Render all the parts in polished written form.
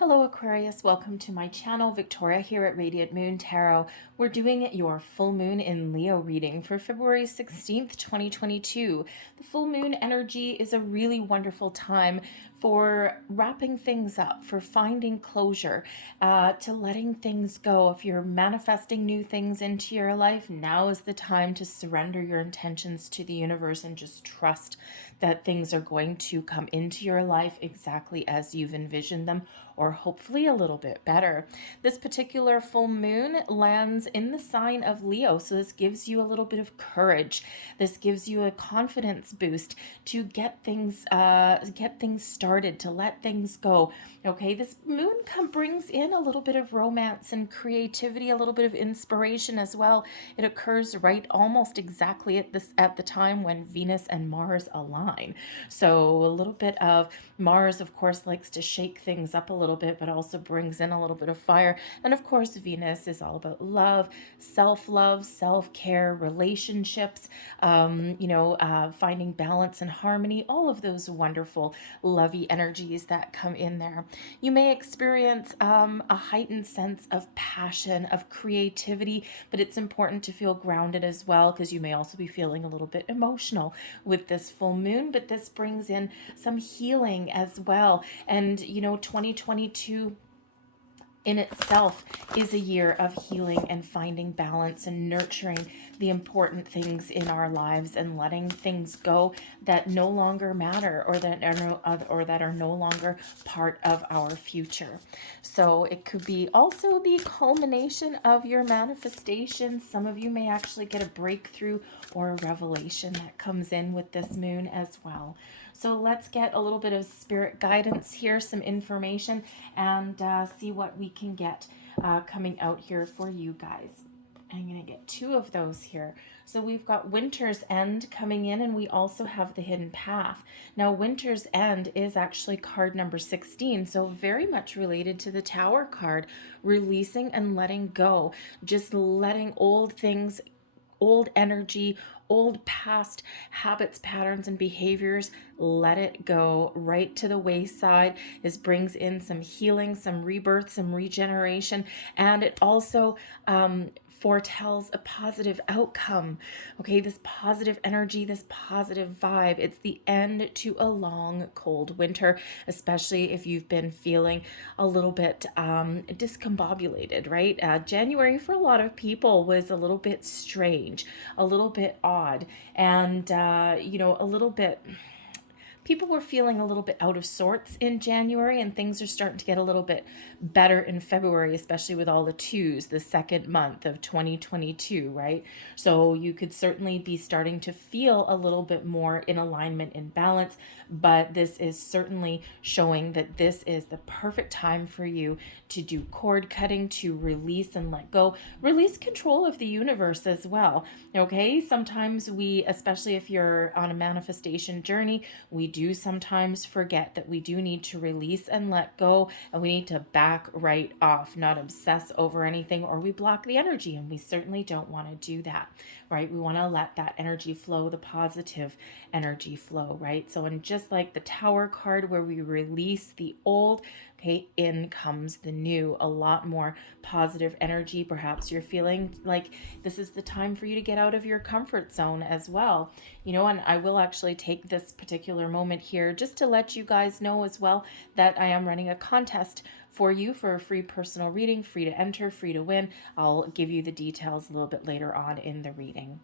Hello Aquarius, welcome to my channel. Victoria here at Radiant Moon Tarot. We're doing your full moon in Leo reading for February 16th, 2022. The full moon energy is a really wonderful time for wrapping things up, for finding closure, to letting things go. If you're manifesting new things into your life, now is the time to surrender your intentions to the universe and just trust that things are going to come into your life exactly as you've envisioned them, or hopefully a little bit better. This particular full moon lands in the sign of Leo, so this gives you a little bit of courage. This gives you a confidence boost to get things started, to let things go. Okay, this moon brings in a little bit of romance and creativity, a little bit of inspiration as well. It occurs right almost exactly at the time when Venus and Mars align. So a little bit of Mars, of course, likes to shake things up a little bit, but also brings in a little bit of fire. And of course, Venus is all about love, self-care, relationships, finding balance and harmony, all of those wonderful, lovey energies that come in there. You may experience a heightened sense of passion, of creativity, but it's important to feel grounded as well, because you may also be feeling a little bit emotional with this full moon, but this brings in some healing as well. And 2022 in itself is a year of healing and finding balance and nurturing the important things in our lives and letting things go that no longer matter, or that are no longer part of our future. So it could be also the culmination of your manifestation. Some of you may actually get a breakthrough or a revelation that comes in with this moon as well. So let's get a little bit of spirit guidance here, some information, and see what we can get coming out here for you guys. I'm going to get two of those here. So we've got Winter's End coming in, and we also have the Hidden Path. Now, Winter's End is actually card number 16, so very much related to the Tower card, releasing and letting go, just letting old things, old energy, old past habits, patterns, and behaviors, let it go right to the wayside. This brings in some healing, some rebirth, some regeneration, and it also foretells a positive outcome. Okay, this positive energy, this positive vibe. It's the end to a long, cold winter, especially if you've been feeling a little bit discombobulated, right? January for a lot of people was a little bit strange, a little bit odd, and a little bit, people were feeling a little bit out of sorts in January, and things are starting to get a little bit better in February, especially with all the twos, the second month of 2022, right? So you could certainly be starting to feel a little bit more in alignment and balance, but this is certainly showing that this is the perfect time for you to do cord cutting, to release and let go, release control of the universe as well. Okay, sometimes we, especially if you're on a manifestation journey, we do sometimes forget that we do need to release and let go, and we need to back right off, not obsess over anything, or we block the energy, and we certainly don't want to do that, right? We want to let that energy flow, the positive energy flow, right? So, and just like the Tower card where we release the old, okay, in comes the new, a lot more positive energy. Perhaps you're feeling like this is the time for you to get out of your comfort zone as well. And I will actually take this particular moment here just to let you guys know as well that I am running a contest for you for a free personal reading, free to enter, free to win. I'll give you the details a little bit later on in the reading.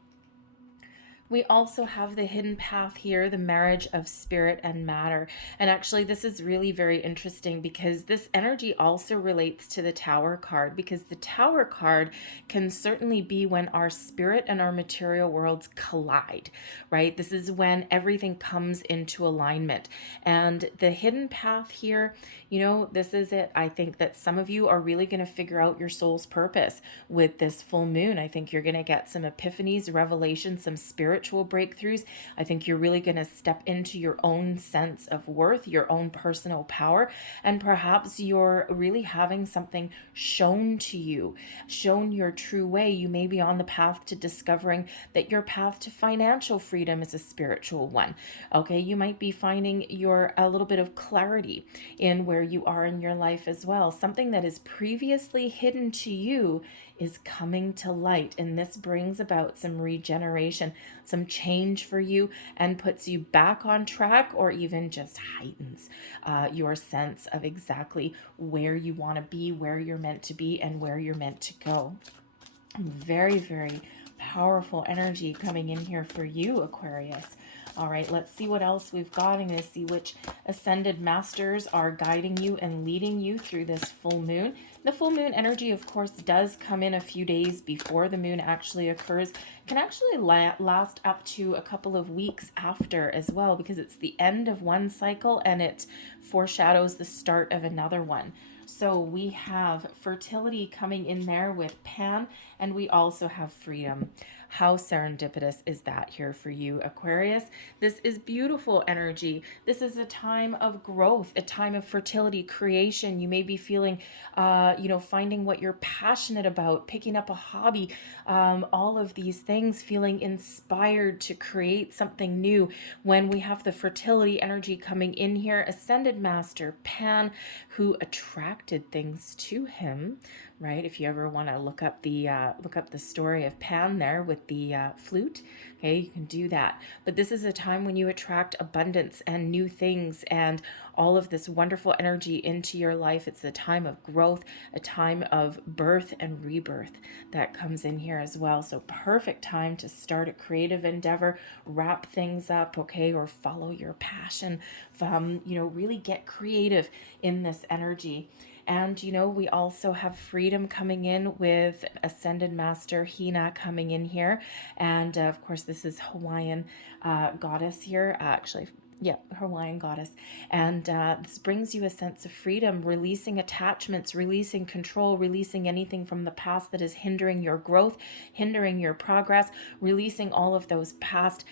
We also have the Hidden Path here, the marriage of spirit and matter. And actually, this is really very interesting because this energy also relates to the Tower card, because the Tower card can certainly be when our spirit and our material worlds collide, right? This is when everything comes into alignment. And the Hidden Path here, this is it. I think that some of you are really going to figure out your soul's purpose with this full moon. I think you're going to get some epiphanies, revelations, some spirit spiritual breakthroughs. I think you're really going to step into your own sense of worth, your own personal power, and perhaps you're really having something shown to you, shown your true way. You may be on the path to discovering that your path to financial freedom is a spiritual one. Okay, you might be finding a little bit of clarity in where you are in your life as well. Something that is previously hidden to you is coming to light, and this brings about some regeneration, some change for you, and puts you back on track, or even just heightens your sense of exactly where you want to be, where you're meant to be, and where you're meant to go. Very, very powerful energy coming in here for you, Aquarius. All right, let's see what else we've got. I'm going to see which ascended masters are guiding you and leading you through this full moon. The full moon energy, of course, does come in a few days before the moon actually occurs. It can actually last up to a couple of weeks after as well, because it's the end of one cycle and it foreshadows the start of another one. So we have fertility coming in there with Pan, and we also have freedom. How serendipitous is that here for you, Aquarius? This is beautiful energy. This is a time of growth, a time of fertility, creation. You may be feeling, finding what you're passionate about, picking up a hobby, all of these things, feeling inspired to create something new. When we have the fertility energy coming in here, Ascended Master Pan, who attracted things to him, right? If you ever want to look up the story of Pan there with the flute, okay, you can do that. But this is a time when you attract abundance and new things and all of this wonderful energy into your life. It's a time of growth, a time of birth and rebirth that comes in here as well. So perfect time to start a creative endeavor, wrap things up, okay, or follow your passion. Really get creative in this energy. And, we also have freedom coming in with Ascended Master Hina coming in here. And, of course, this is Hawaiian goddess here. Hawaiian goddess. And this brings you a sense of freedom, releasing attachments, releasing control, releasing anything from the past that is hindering your growth, hindering your progress, releasing all of those past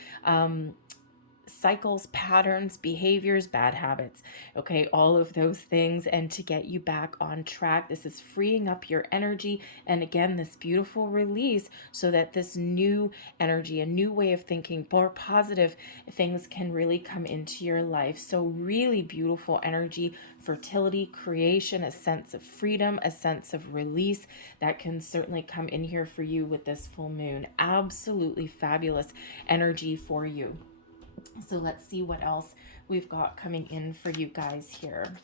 cycles, patterns, behaviors, bad habits, okay, all of those things, and to get you back on track. This is freeing up your energy, and again, this beautiful release so that this new energy, a new way of thinking, more positive things can really come into your life. So really beautiful energy, fertility, creation, a sense of freedom, a sense of release that can certainly come in here for you with this full moon. Absolutely fabulous energy for you. So let's see what else we've got coming in for you guys here.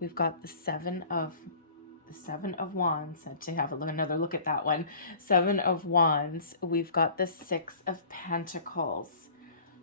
We've got the Seven of Wands. To have another look at that one. Seven of Wands. We've got the Six of Pentacles.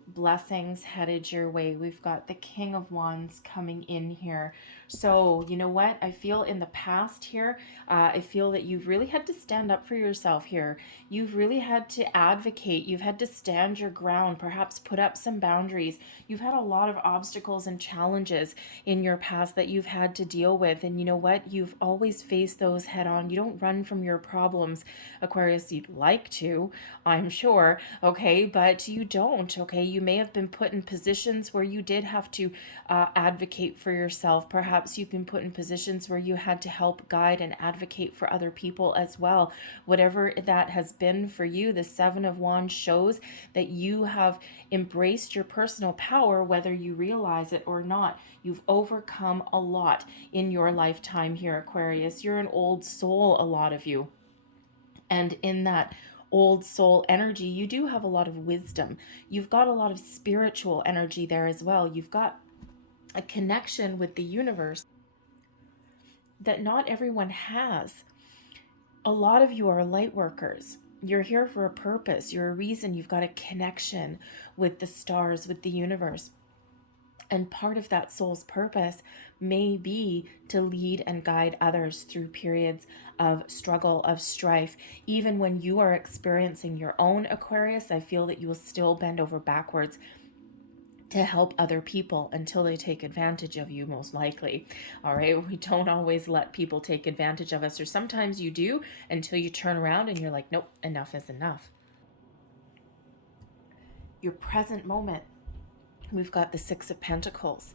Blessings headed your way. We've got the King of Wands coming in here. So you know what? I feel in the past here, I feel that you've really had to stand up for yourself here. You've really had to advocate. You've had to stand your ground, perhaps put up some boundaries. You've had a lot of obstacles and challenges in your past that you've had to deal with. And you know what? You've always faced those head on. You don't run from your problems, Aquarius. You'd like to, I'm sure, okay, but you don't, okay? You may have been put in positions where you did have to advocate for yourself. Perhaps you've been put in positions where you had to help guide and advocate for other people as well. Whatever that has been for you, the Seven of Wands shows that you have embraced your personal power, whether you realize it or not. You've overcome a lot in your lifetime here, Aquarius. You're an old soul, a lot of you. And in that old soul energy, you do have a lot of wisdom. You've got a lot of spiritual energy there as well. You've got a connection with the universe that not everyone has. A lot of you are light workers. You're here for a purpose. You're a reason. You've got a connection with the stars, with the universe. And part of that soul's purpose may be to lead and guide others through periods of struggle, of strife. Even when you are experiencing your own, Aquarius, I feel that you will still bend over backwards to help other people until they take advantage of you, most likely. All right, we don't always let people take advantage of us, or sometimes you do until you turn around and you're like, nope, enough is enough. Your present moment, we've got the Six of Pentacles.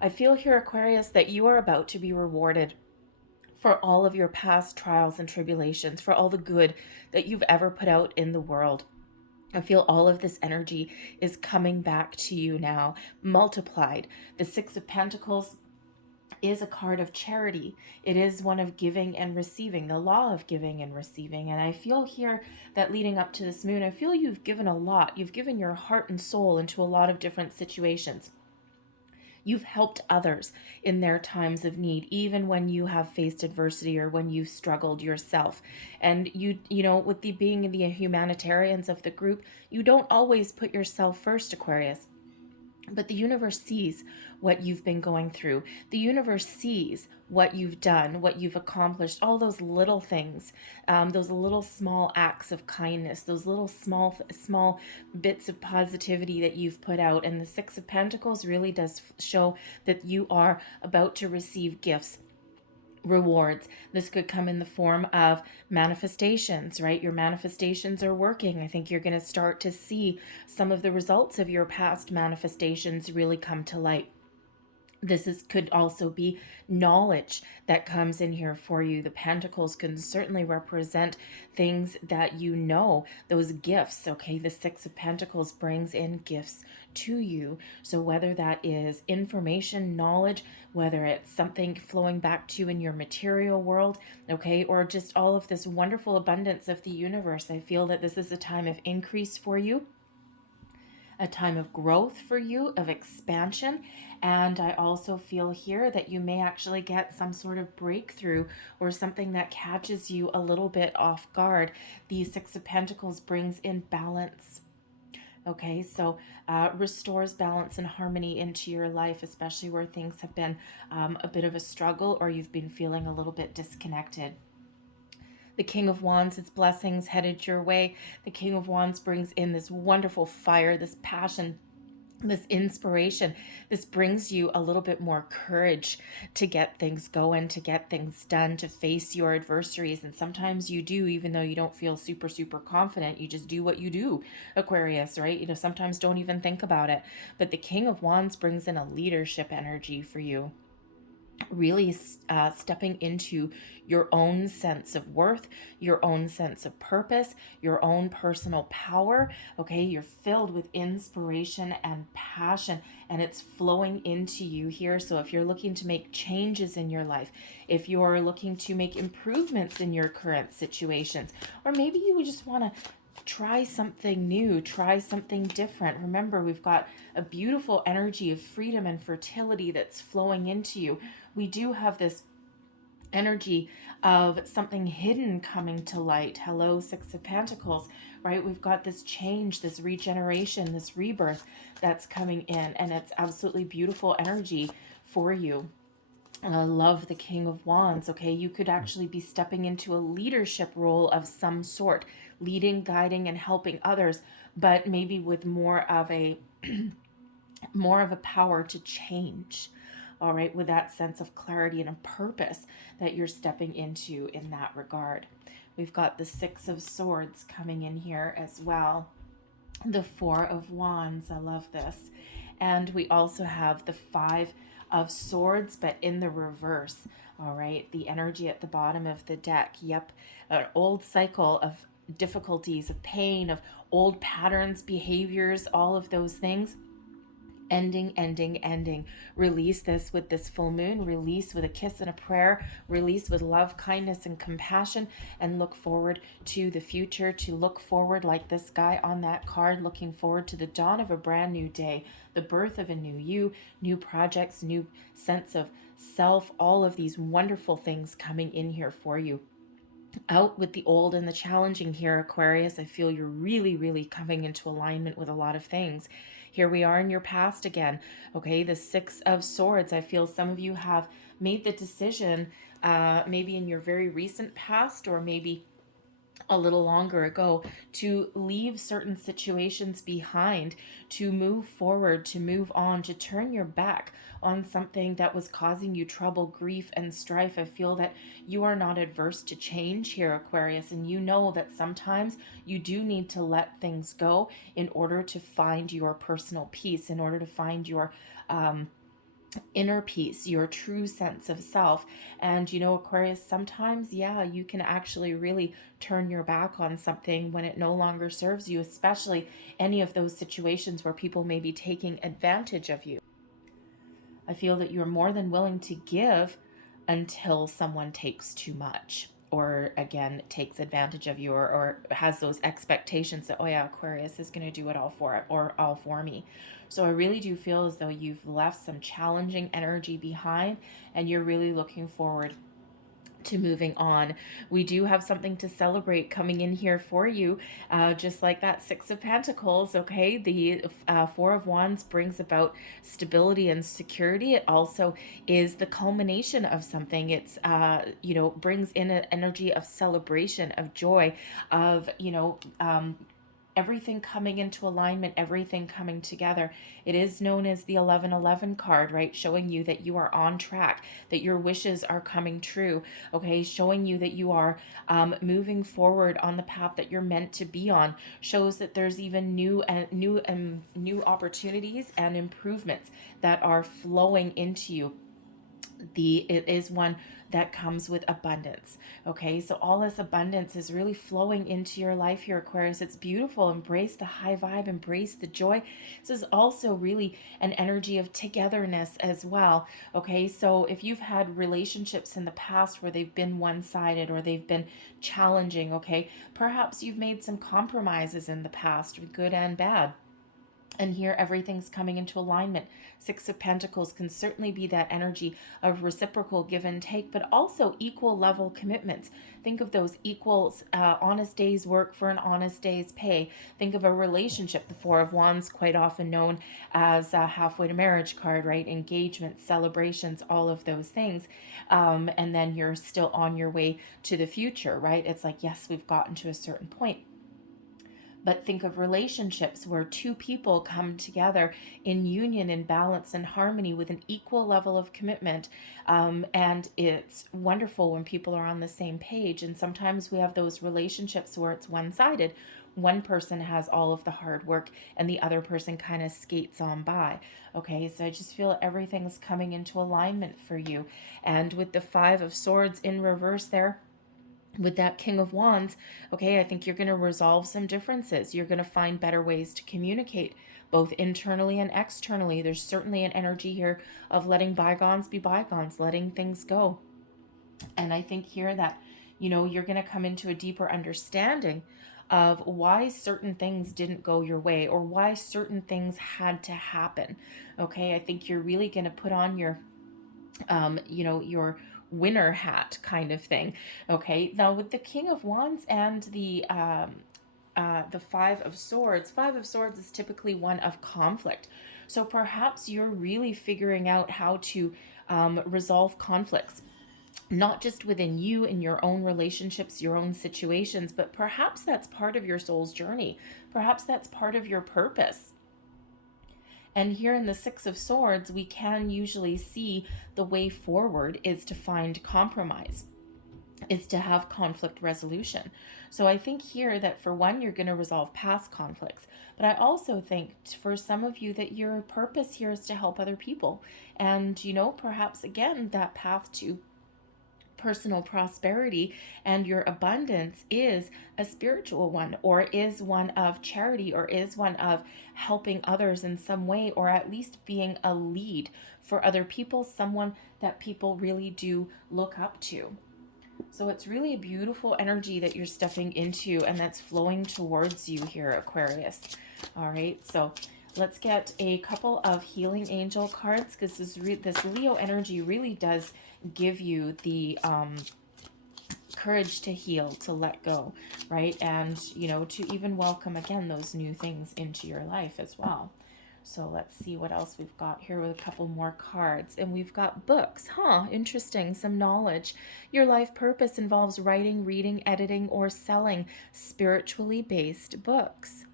I feel here, Aquarius, that you are about to be rewarded for all of your past trials and tribulations, for all the good that you've ever put out in the world. I feel all of this energy is coming back to you now, multiplied. The Six of Pentacles is a card of charity. It is one of giving and receiving, the law of giving and receiving. And I feel here that leading up to this moon, I feel you've given a lot. You've given your heart and soul into a lot of different situations. You've helped others in their times of need, even when you have faced adversity or when you've struggled yourself. And you know, with the being the humanitarians of the group, you don't always put yourself first, Aquarius. But the universe sees what you've been going through. The universe sees what you've done, what you've accomplished, all those little things, those little small acts of kindness, those little small bits of positivity that you've put out. And the Six of Pentacles really does show that you are about to receive gifts, rewards. This could come in the form of manifestations, right? Your manifestations are working. I think you're going to start to see some of the results of your past manifestations really come to light. Could also be knowledge that comes in here for you. The pentacles can certainly represent things that you know, those gifts, okay? The Six of Pentacles brings in gifts to you. So whether that is information, knowledge, whether it's something flowing back to you in your material world, okay, or just all of this wonderful abundance of the universe, I feel that this is a time of increase for you, a time of growth for you, of expansion. And I also feel here that you may actually get some sort of breakthrough or something that catches you a little bit off guard. The Six of Pentacles brings in balance. Okay, so restores balance and harmony into your life, especially where things have been a bit of a struggle or you've been feeling a little bit disconnected. The King of Wands, its blessings headed your way. The King of Wands brings in this wonderful fire, this passion, this inspiration. This brings you a little bit more courage to get things going, to get things done, to face your adversaries. And sometimes you do, even though you don't feel super, super confident, you just do what you do, Aquarius, right? You know, sometimes don't even think about it. But the King of Wands brings in a leadership energy for you, really stepping into your own sense of worth, your own sense of purpose, your own personal power. Okay, you're filled with inspiration and passion, and it's flowing into you here. So if you're looking to make changes in your life, if you're looking to make improvements in your current situations, or maybe you just want to try something new, try something different. Remember, we've got a beautiful energy of freedom and fertility that's flowing into you. We do have this energy of something hidden coming to light. Hello, Six of Pentacles, right? We've got this change, this regeneration, this rebirth that's coming in, and it's absolutely beautiful energy for you. And I love the King of Wands, okay? You could actually be stepping into a leadership role of some sort, leading, guiding, and helping others, but maybe with more of a more of a power to change. All right, with that sense of clarity and a purpose that you're stepping into in that regard. We've got the Six of Swords coming in here as well. The Four of Wands, I love this. And we also have the Five of Swords, but in the reverse. All right, the energy at the bottom of the deck. Yep, an old cycle of difficulties, of pain, of old patterns, behaviors, all of those things. Ending, ending, ending. Release this with this full moon. Release with a kiss and a prayer. Release with love, kindness, and compassion. And look forward to the future. To look forward like this guy on that card. Looking forward to the dawn of a brand new day. The birth of a new you. New projects. New sense of self. All of these wonderful things coming in here for you. Out with the old and the challenging here, Aquarius. I feel you're really, really coming into alignment with a lot of things. Here we are in your past again. Okay, the Six of Swords. I feel some of you have made the decision, maybe in your very recent past, or maybe a little longer ago, to leave certain situations behind, to move forward, to move on, to turn your back on something that was causing you trouble, grief, and strife. I feel that you are not adverse to change here, Aquarius, and you know that sometimes you do need to let things go in order to find your personal peace, in order to find your inner peace, your true sense of self. And Aquarius, sometimes, yeah, you can actually really turn your back on something when it no longer serves you, especially any of those situations where people may be taking advantage of you. I feel that you're more than willing to give until someone takes too much, or again takes advantage of you, or has those expectations that, oh yeah, Aquarius is going to do it all for it, or all for me. So I really do feel as though you've left some challenging energy behind, and you're really looking forward to moving on. We do have something to celebrate coming in here for you, just like that Six of Pentacles. Okay, the Four of Wands brings about stability and security. It also is the culmination of something. It's brings in an energy of celebration, of joy, of everything coming into alignment, everything coming together. It is known as the 1111 card, right? Showing you that you are on track, that your wishes are coming true, okay? Showing you that you are moving forward on the path that you're meant to be on. Shows that there's even new opportunities and improvements that are flowing into you. It is one that comes with abundance. Okay, so all this abundance is really flowing into your life here, Aquarius. It's beautiful. Embrace the high vibe, embrace the joy. This is also really an energy of togetherness as well. Okay, so if you've had relationships in the past where they've been one-sided or they've been challenging, okay, perhaps you've made some compromises in the past, good and bad. And here everything's coming into alignment. Six of Pentacles can certainly be that energy of reciprocal give and take, but also equal level commitments. Think of those equals, honest day's work for an honest day's pay. Think of a relationship, the Four of Wands, quite often known as a halfway to marriage card, right? Engagements, celebrations, all of those things. And then you're still on your way to the future, right? It's like, yes, we've gotten to a certain point. But think of relationships where two people come together in union, in balance, and harmony with an equal level of commitment. And it's wonderful when people are on the same page. And sometimes we have those relationships where it's one-sided. One person has all of the hard work and the other person kind of skates on by. Okay, so I just feel everything's coming into alignment for you. And with the Five of Swords in reverse there, with that King of Wands, okay, I think you're going to resolve some differences. You're going to find better ways to communicate, both internally and externally. There's certainly an energy here of letting bygones be bygones, letting things go. And I think here that, you're going to come into a deeper understanding of why certain things didn't go your way, or why certain things had to happen. Okay, I think you're really going to put on your your winner hat kind of thing. Okay, now with the King of Wands and the Five of Swords is typically one of conflict. So perhaps you're really figuring out how to resolve conflicts, not just within you in your own relationships, your own situations, but perhaps that's part of your soul's journey. Perhaps that's part of your purpose. And here in the Six of Swords, we can usually see the way forward is to find compromise, is to have conflict resolution. So I think here that for one, you're going to resolve past conflicts. But I also think for some of you that your purpose here is to help other people. And, perhaps again, that path to personal prosperity and your abundance is a spiritual one, or is one of charity, or is one of helping others in some way, or at least being a lead for other people, someone that people really do look up to. So it's really a beautiful energy that you're stepping into and that's flowing towards you here, Aquarius. All right, so let's get a couple of healing angel cards, because this Leo energy really does give you the courage to heal, to let go, right? And, to even welcome again those new things into your life as well. So let's see what else we've got here with a couple more cards. And we've got books. Huh, interesting. Some knowledge. Your life purpose involves writing, reading, editing, or selling spiritually based books.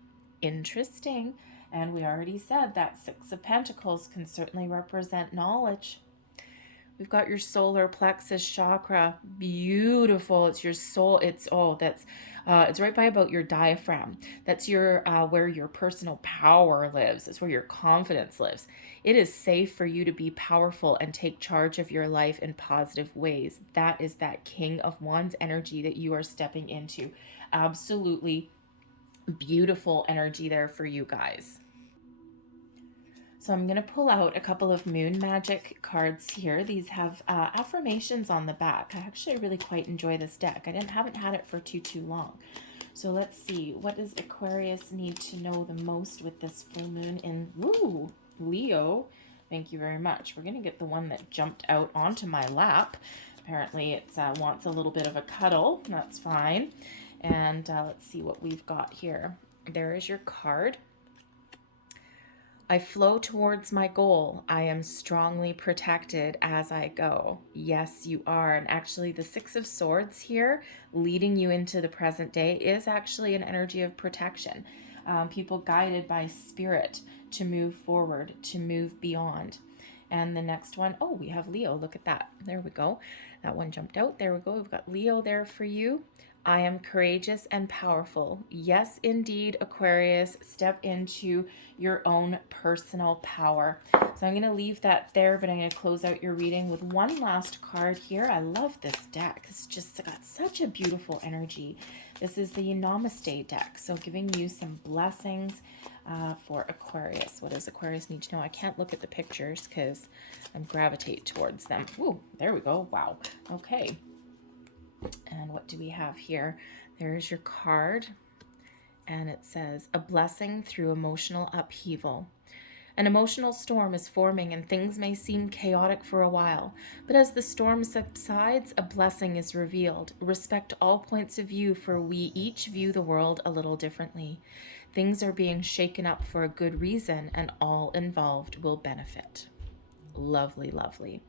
Interesting. And we already said that Six of Pentacles can certainly represent knowledge. We've got your solar plexus chakra. Beautiful. It's your soul. It's right by about your diaphragm. That's your where your personal power lives. It's where your confidence lives. It is safe for you to be powerful and take charge of your life in positive ways. That is that King of Wands energy that you are stepping into. Absolutely beautiful energy there for you guys. So I'm going to pull out a couple of moon magic cards here. These have affirmations on the back. I actually really quite enjoy this deck. Haven't had it for too long. So let's see. What does Aquarius need to know the most with this full moon in Leo? Thank you very much. We're going to get the one that jumped out onto my lap. Apparently it wants a little bit of a cuddle. That's fine. And let's see what we've got here. There is your card. I flow towards my goal. I am strongly protected as I go. Yes, you are. And actually, the Six of Swords here, leading you into the present day, is actually an energy of protection. People guided by spirit to move forward, to move beyond. And the next one, oh, we have Leo. Look at that. There we go. That one jumped out. There we go. We've got Leo there for you. I am courageous and powerful. Yes, indeed, Aquarius, step into your own personal power. So I'm going to leave that there, but I'm going to close out your reading with one last card here. I love this deck. It's just got such a beautiful energy. This is the Namaste deck. So giving you some blessings for Aquarius. What does Aquarius need to know? I can't look at the pictures because I gravitate towards them. Ooh, there we go. Wow. Okay. And what do we have here? There's your card, and it says, a blessing through emotional upheaval. An emotional storm is forming and things may seem chaotic for a while, but as the storm subsides, a blessing is revealed. Respect all points of view, for we each view the world a little differently. Things are being shaken up for a good reason, and all involved will benefit. Lovely, lovely.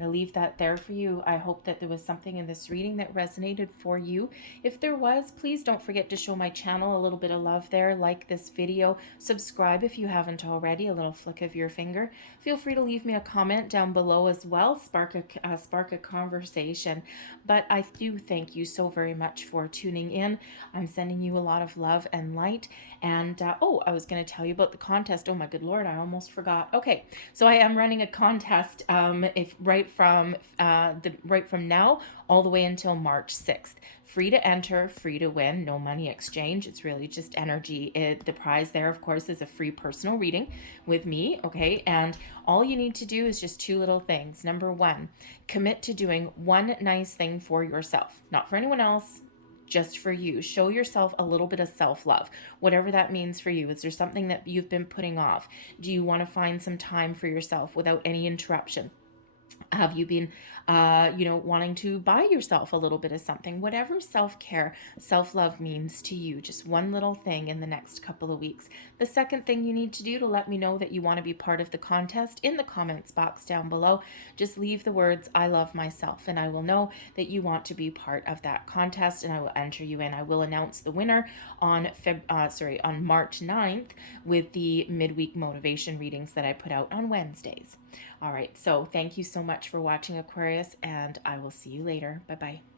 I'll leave that there for you. I hope that there was something in this reading that resonated for you. If there was, please don't forget to show my channel a little bit of love there. Like this video. Subscribe if you haven't already. A little flick of your finger. Feel free to leave me a comment down below as well. Spark a conversation. But I do thank you so very much for tuning in. I'm sending you a lot of love and light. And I was going to tell you about the contest. Oh my good Lord, I almost forgot. Okay, so I am running a contest right from now all the way until March 6th. Free to enter, free to win, no money exchange. It's really just energy. The prize there, of course, is a free personal reading with me, okay? And all you need to do is just two little things. Number one, commit to doing one nice thing for yourself, not for anyone else, just for you. Show yourself a little bit of self-love, whatever that means for you. Is there something that you've been putting off? Do you want to find some time for yourself without any interruption? Have you been, wanting to buy yourself a little bit of something? Whatever self-care, self-love means to you, just one little thing in the next couple of weeks. The second thing you need to do to let me know that you want to be part of the contest, in the comments box down below, just leave the words, I love myself, and I will know that you want to be part of that contest, and I will enter you in. I will announce the winner on March 9th with the midweek motivation readings that I put out on Wednesdays. All right, so thank you so much for watching, Aquarius, and I will see you later. Bye-bye.